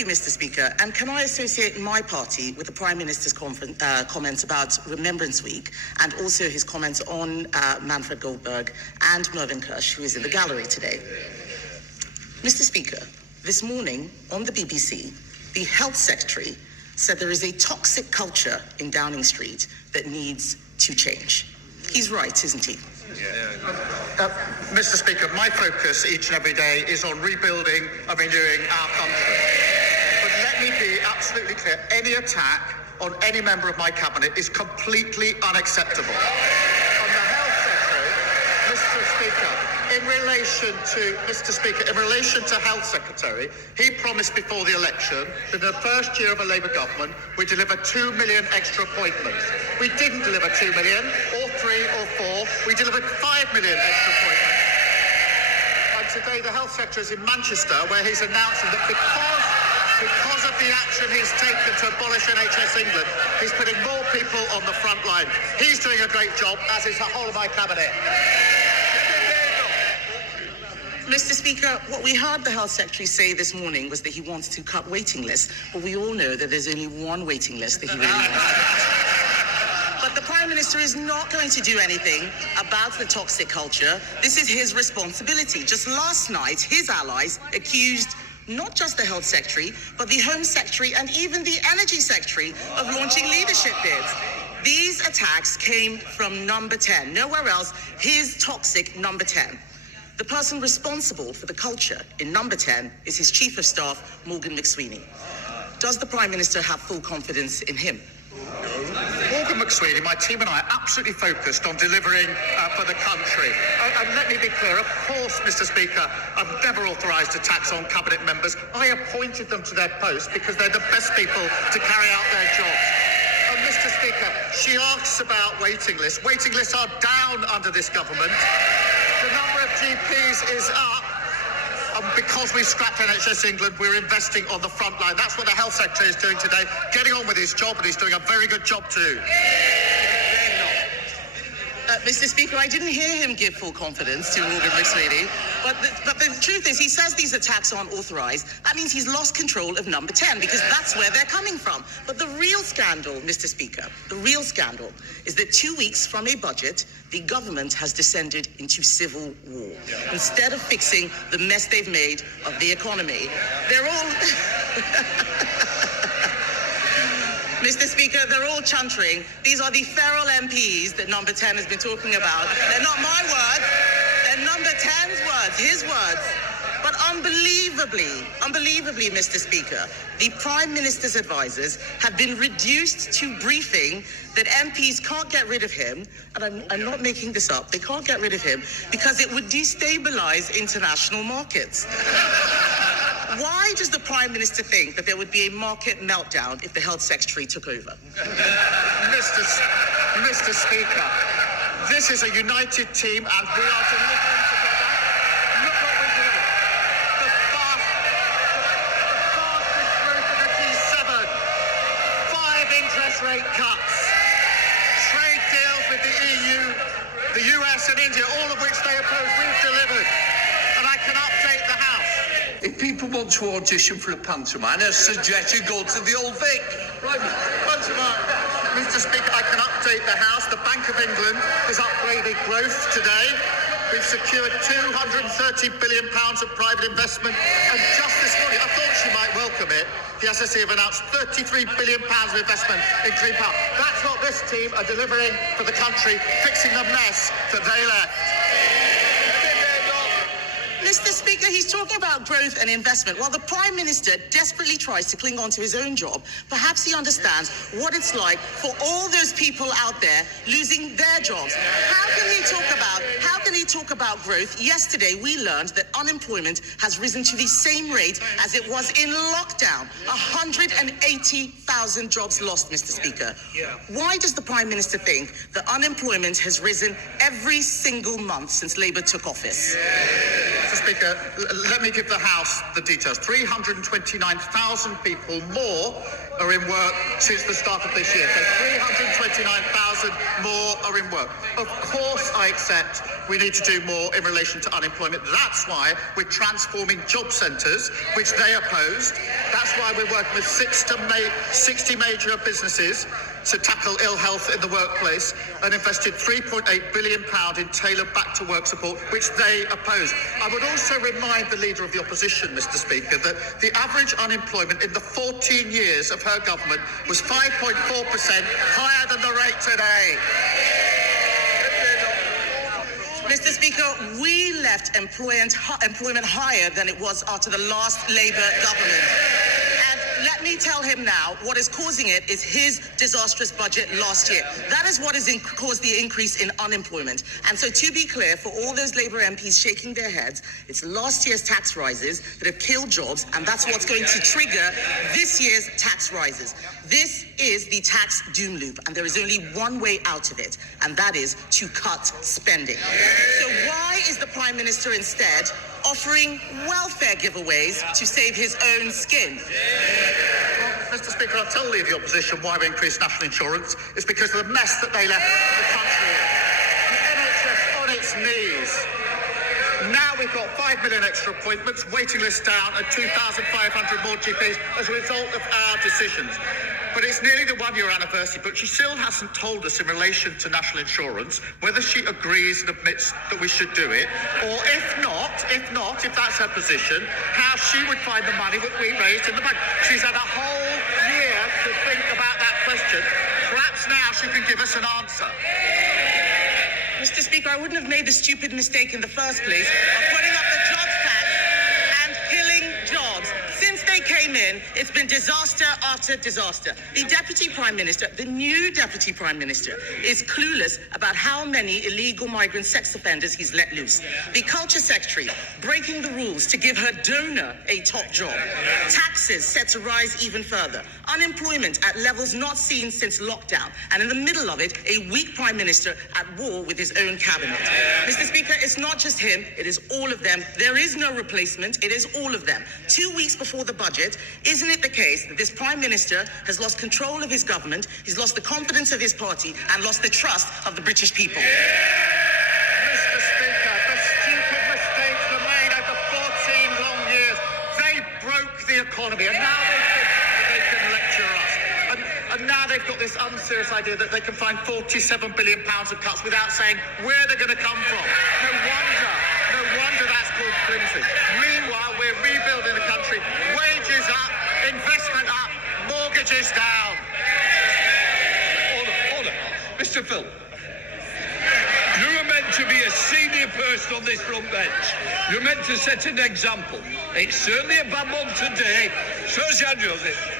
you, Mr. Speaker. And can I associate my party with the Prime Minister's comments about Remembrance Week and also his comments on Manfred Goldberg and Mervyn Kirsch, who is in the gallery today? Mr. Speaker, this morning on the BBC, the Health Secretary said there is a toxic culture in Downing Street that needs to change. He's right, isn't he? Mr. Speaker, my focus each and every day is on rebuilding and renewing our country. But let me be absolutely clear, any attack on any member of my cabinet is completely unacceptable. On the Health Secretary, Mr. Speaker, in relation to Health Secretary, he promised before the election that in the first year of a Labour government, we deliver 2 million extra appointments. We didn't deliver 2 million, or 3 or 4. We delivered 5 million extra appointments. And today the Health Secretary is in Manchester, where he's announcing that because of the action he's taken to abolish NHS England, he's putting more people on the front line. He's doing a great job, as is the whole of my cabinet. Mr. Speaker, what we heard the Health Secretary say this morning was that he wants to cut waiting lists, but we all know that there's only one waiting list that he really wants to cut. But the Prime Minister is not going to do anything about the toxic culture. This is his responsibility. Just last night, his allies accused not just the Health Secretary, but the Home Secretary and even the Energy Secretary of launching leadership bids. These attacks came from number 10, nowhere else, his toxic number 10. The person responsible for the culture in number 10 is his Chief of Staff, Morgan McSweeney. Does the Prime Minister have full confidence in him? Morgan McSweeney, my team and I are absolutely focused on delivering for the country. And let me be clear, of course, Mr. Speaker, I've never authorised attacks on cabinet members. I appointed them to their posts because they're the best people to carry out their jobs. And Mr. Speaker, she asks about waiting lists. Waiting lists are down under this government. The number of GPs is up. And because we scrapped NHS England, we're investing on the front line. That's what the Health Secretary is doing today, getting on with his job, and he's doing a very good job too. Mr. Speaker, I didn't hear him give full confidence to Morgan McSweeney, but the truth is he says these attacks aren't authorised. That means he's lost control of number 10 because that's where they're coming from. But the real scandal, Mr. Speaker, the real scandal is that 2 weeks from a budget, the government has descended into civil war. Instead of fixing the mess they've made of the economy, they're all... Mr. Speaker, they're all chuntering. These are the feral MPs that number 10 has been talking about. They're not my words. They're number 10's words, his words. But unbelievably, Mr. Speaker, the Prime Minister's advisors have been reduced to briefing that MPs can't get rid of him, and I'm not making this up, they can't get rid of him because it would destabilise international markets. Why does the Prime Minister think that there would be a market meltdown if the Health Secretary took over? Mr. Speaker, this is a united team and we are delivering together. Look what we delivered. The fastest growth of the G7. 5 interest rate cuts. Trade deals with the EU, the US and India, all of which they oppose. We've delivered. And I can update the House. If people want to audition for a pantomime, I suggest you go to the Old Vic. Right, pantomime. Mr. Speaker, I can update the House. The Bank of England has upgraded growth today. We've secured £230 billion of private investment. And just this morning, I thought she might welcome it, the SSE have announced £33 billion of investment in clean power. That's what this team are delivering for the country, fixing the mess that they left. Mr. Speaker, he's talking about growth and investment while the Prime Minister desperately tries to cling on to his own job. Perhaps he understands what it's like for all those people out there losing their jobs. How can he talk about growth? Yesterday, we learned that unemployment has risen to the same rate as it was in lockdown. 180,000 jobs lost, Mr. Speaker. Why does the Prime Minister think that unemployment has risen every single month since Labour took office? Mr. Speaker, let me give the House the details. 329,000 people more are in work since the start of this year. So 329,000 more are in work. Of course, I accept we need to do more in relation to unemployment. That's why we're transforming job centres, which they opposed. That's why we're working with 60 major businesses to tackle ill health in the workplace and invested £3.8 billion in tailored back-to-work support, which they opposed. I would also remind the Leader of the Opposition, Mr. Speaker, that the average unemployment in the 14 years of her government was 5.4% higher than the rate today. Mr. Speaker, we left employment higher than it was after the last Labour government. And let me tell him now, what is causing it is his disastrous budget last year. That is what has caused the increase in unemployment. And so to be clear, for all those Labour MPs shaking their heads, it's last year's tax rises that have killed jobs, and that's what's going to trigger this year's tax rises. This is the tax doom loop, and there is only one way out of it, and that is to cut spending. So why is the Prime Minister instead offering welfare giveaways to save his own skin? Well, Mr. Speaker, I'll tell the Leader of the Opposition why we increased national insurance. It's because of the mess that they left the country in. The NHS on its knees. Now we've got 5 million extra appointments, waiting lists down, and 2,500 more GPs as a result of our decisions. But it's nearly the one-year anniversary, but she still hasn't told us in relation to national insurance whether she agrees and admits that we should do it, or if if that's her position, how she would find the money that we raised in the budget. She's had a whole year to think about that question. Perhaps now she can give us an answer. Mr. Speaker, I wouldn't have made the stupid mistake in the first place of putting up the jobs tax and killing jobs. Since they came in, it's been disaster after disaster. The Deputy Prime Minister, the new Deputy Prime Minister, is clueless about how many illegal migrant sex offenders he's let loose. The Culture Secretary breaking the rules to give her donor a top job. Taxes set to rise even further. Unemployment at levels not seen since lockdown. And in the middle of it, a weak Prime Minister at war with his own cabinet. Mr. Speaker, it's not just him, it is all of them. There is no replacement, it is all of them. 2 weeks before the budget, isn't it the case that this Prime Minister has lost control of his government, he's lost the confidence of his party, and lost the trust of the British people? Mr. Speaker, the stupid mistakes were made over 14 long years. They broke the economy, and now they think that they can lecture us. And now they've got this unserious idea that they can find £47 billion of cuts without saying where they're going to come from. No wonder that's called flimsy. Meanwhile, we're rebuilding the country. Wages up, investment up, mortgages down. Order. Mr. Phil. You are meant to be a senior person on this front bench. You're meant to set an example. It's certainly a bad one today. So's Jan Joseph.